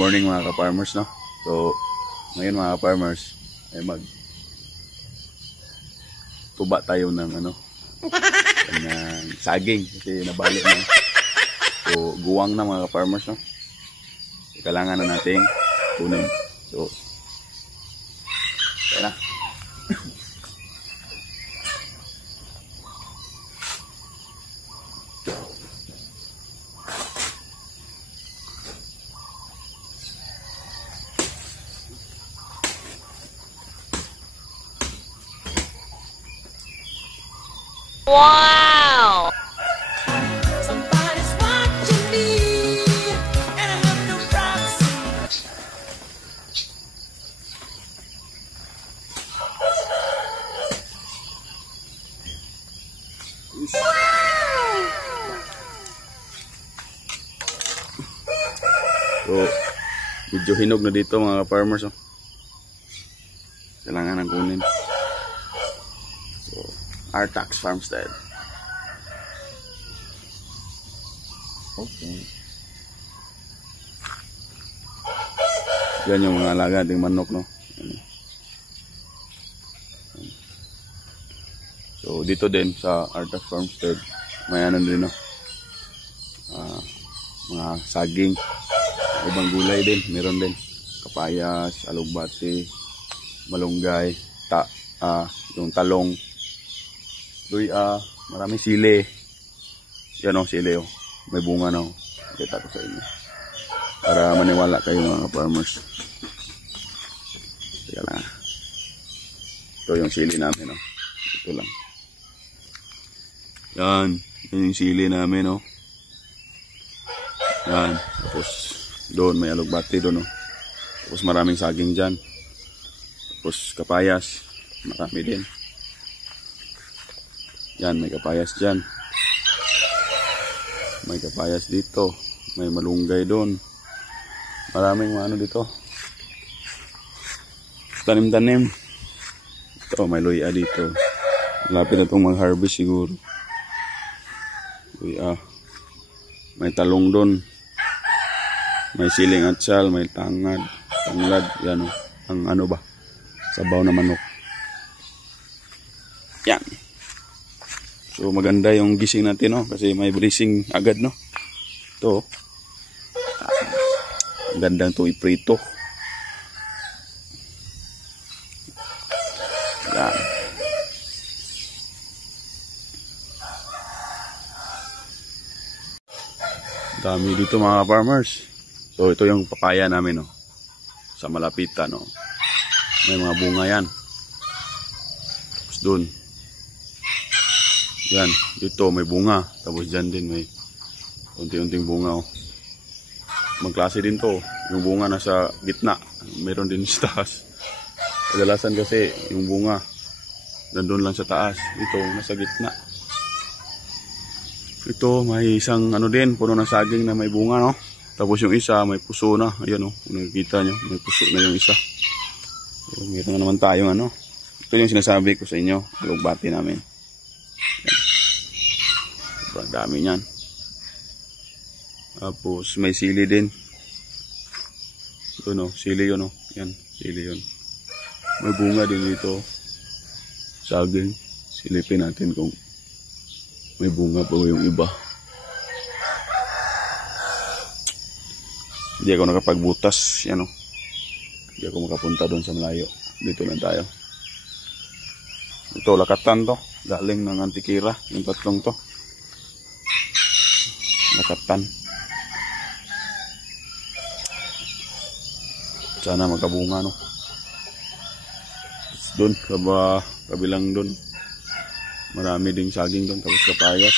morning mga ka-farmers, no? So, ngayon mga ka-farmers, ay tuba tayo ng ng saging kasi nabalik na. So, guwang na mga ka-farmers, no? So, kailangan na nating kunin. So, kaya na. Wow! Somebody's watching me, and I have no privacy. So, medyo hinog na dito mga farmers, oh. Kailangan ng kunin. So, Artax Farmstead. Okay. Yan yung mga alaga ating manok, no? So, dito din sa Artax Farmstead, may din, no? Mga saging, ibang gulay din, meron din. Kapayas, alugbati, malunggay, yung talong, luya, maraming sili. Yan o, sili o. May bunga na o. Kita ko sa inyo. Para maniwala kayo mga farmers. Kaya lang. Ito yung sili namin o. Ito lang. Yan. Yan yung sili namin o. Yan. Tapos doon may alugbati doon o. Tapos maraming saging dyan. Tapos kapayas. Marami din. Yan, may kapayas dyan. May kapayas dito. May malunggay doon. Maraming dito. Tanim-tanim. Ito, may luya dito. Lapit na itong mag-harvest siguro. Luya. May talong doon. May siling atsal. May tanglad. Yan o. Ang ba? Sabaw na manok. Yan. So maganda yung gising natin, no? Kasi may bracing agad, no? Ito. Gandang to iprito. Yan. Dami dito mga farmers. So ito yung papaya namin, no? Sa malapitan, no? May mga bunga yan. Tapos dun. Yan, dito may bunga. Tapos dyan din may unti-unting bunga. Oh. Magklase din to. Yung bunga nasa gitna. Meron din sa taas. Kadalasan kasi yung bunga nandun lang sa taas. Ito, nasa gitna. Ito, may isang din, puno ng saging na may bunga, no? Tapos yung isa, may puso na. Ayan, oh. Kung nakikita nyo, may puso na yung isa. So, meron na naman tayo, Ito yung sinasabi ko sa inyo. Alugbati namin. Sobrang dami niyan. Tapos may sili din. Ito no, sili yun no. Yan, sili yun. May bunga din dito. Saging. Silipin natin kung may bunga pa yung iba. Hindi ako nakapagbutas. Yan no. Hindi ako makapunta doon sa malayo. Dito lang tayo. Ito, lakatan to. Galing ng Antikira. Yung tatlong to. Lakatan. Sana magkabunga, no? Doon, kabilang doon. Marami ding saging doon. Tapos kapayas.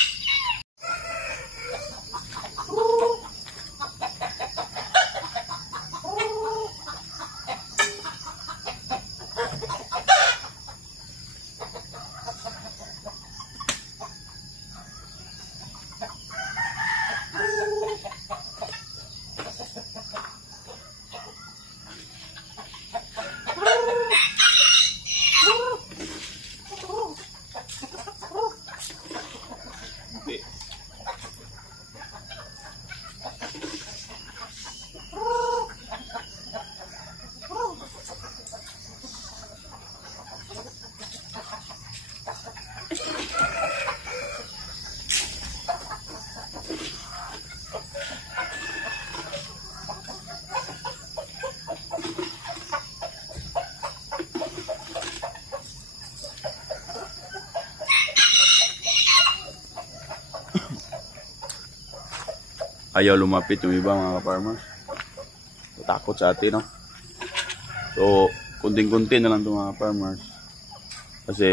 ayaw lumapit yung iba mga farmers. Takot sa atin, no? So, kunting-kunti na lang itong mga farmers. Kasi,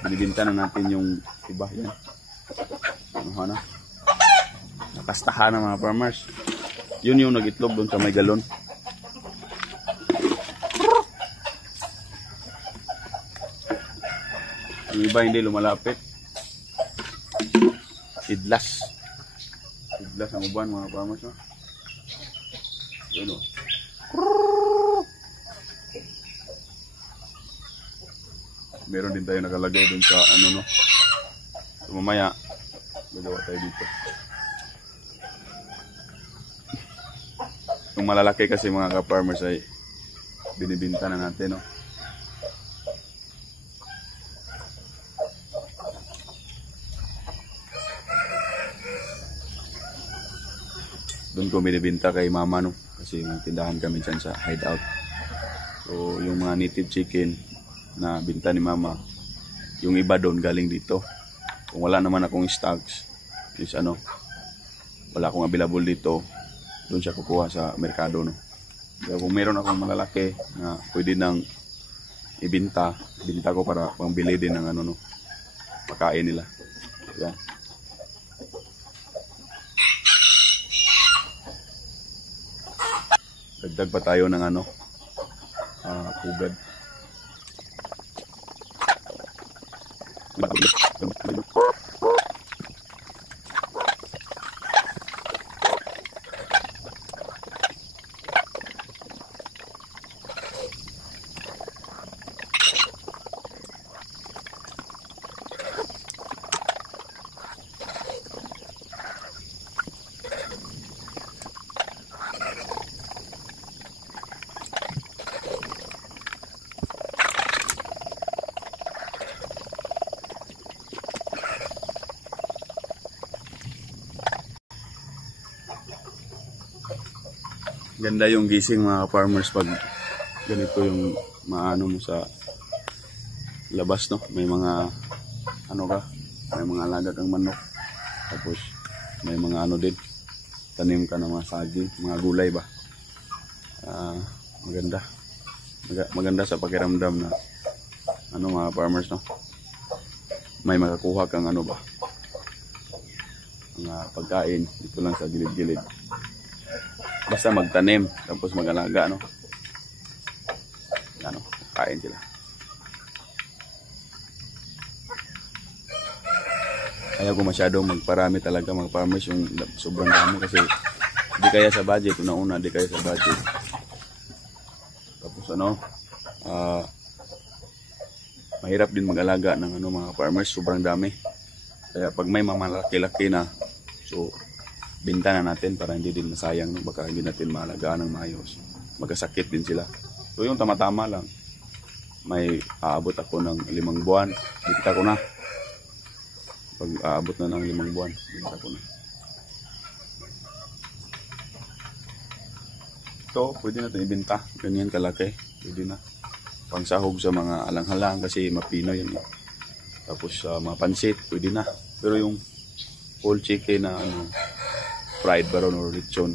binibinta na natin yung iba. Yan. Ano na? Nakastahan na mga farmers. Yun yung nag-itlog doon sa may galon. Yung iba hindi lumalapit. Idlas. Idlas ang uban mga farmers, no? Yun, no? Meron din tayo nakalagay dun sa ano, no? So, mamaya gagawa tayo dito. Yung malalaki kasi mga ka-farmers ay binibinta na natin, no? Doon ko binibinta kay mama, no? Kasi may tindahan kami dyan sa hideout. So yung mga native chicken na binta ni mama, yung iba doon galing dito. Kung wala naman akong stocks, is ano, wala akong available dito, doon siya kukuha sa merkado, no? Kaya kung meron akong malalaki na pwede nang ibinta, binta ko para pambili din ng ano, no, pakain nila. Yan. Dagdag pa tayo ng ano, pugad. Ganda yung gising mga farmers pag ganito yung maano mo sa labas, no? May mga ano ka, may mga alaga kang manok, tapos may mga ano din, tanim ka ng mga saging, mga gulay ba. Maganda sa pakiramdam na ano mga farmers, no? May makakuha kang ano ba, mga pagkain dito lang sa gilid-gilid. Basta magtanim, tapos mag-alaga, no? Ano, kain sila. Ayaw ko masyadong magparami talaga mga farmers, yung sobrang dami kasi di kaya sa budget, una-una di kaya sa budget. Tapos ano, mahirap din mag-alaga ng ano mga farmers, sobrang dami. Kaya pag may mamalaki-laki na, so binta na natin para hindi din masayang, no? Baka hindi natin maalagaan ng maayos, magkasakit din sila. So yung tama-tama lang, may aabot ako ng 5 buwan, binta ko na. Pag aabot na ng 5 buwan, binta ko na. Ito pwede natin ibenta, ganyan kalaki, pwede na pangsahog sa mga alang-halang kasi mapino yan, eh. Tapos mga pansit pwede na, pero yung whole chicken na ano, fried baron or lechon,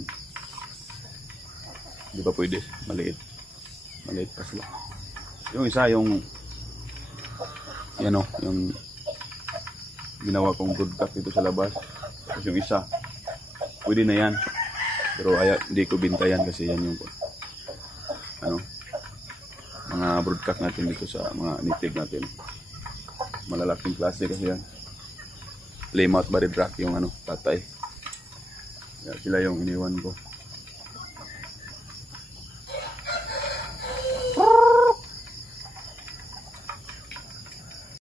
di ba pwede, maliit pa sila. Yung isa, yung yan, o, yung ginawa kong broadcast dito sa labas. Tapos yung isa pwede na yan, pero hindi ko binta yan kasi yan yung ano, mga broadcast natin dito sa mga native natin, malalaking klase kasi yan. Plymouth Barred Rock yung ano, tatay. Kaya sila yung iniwan ko.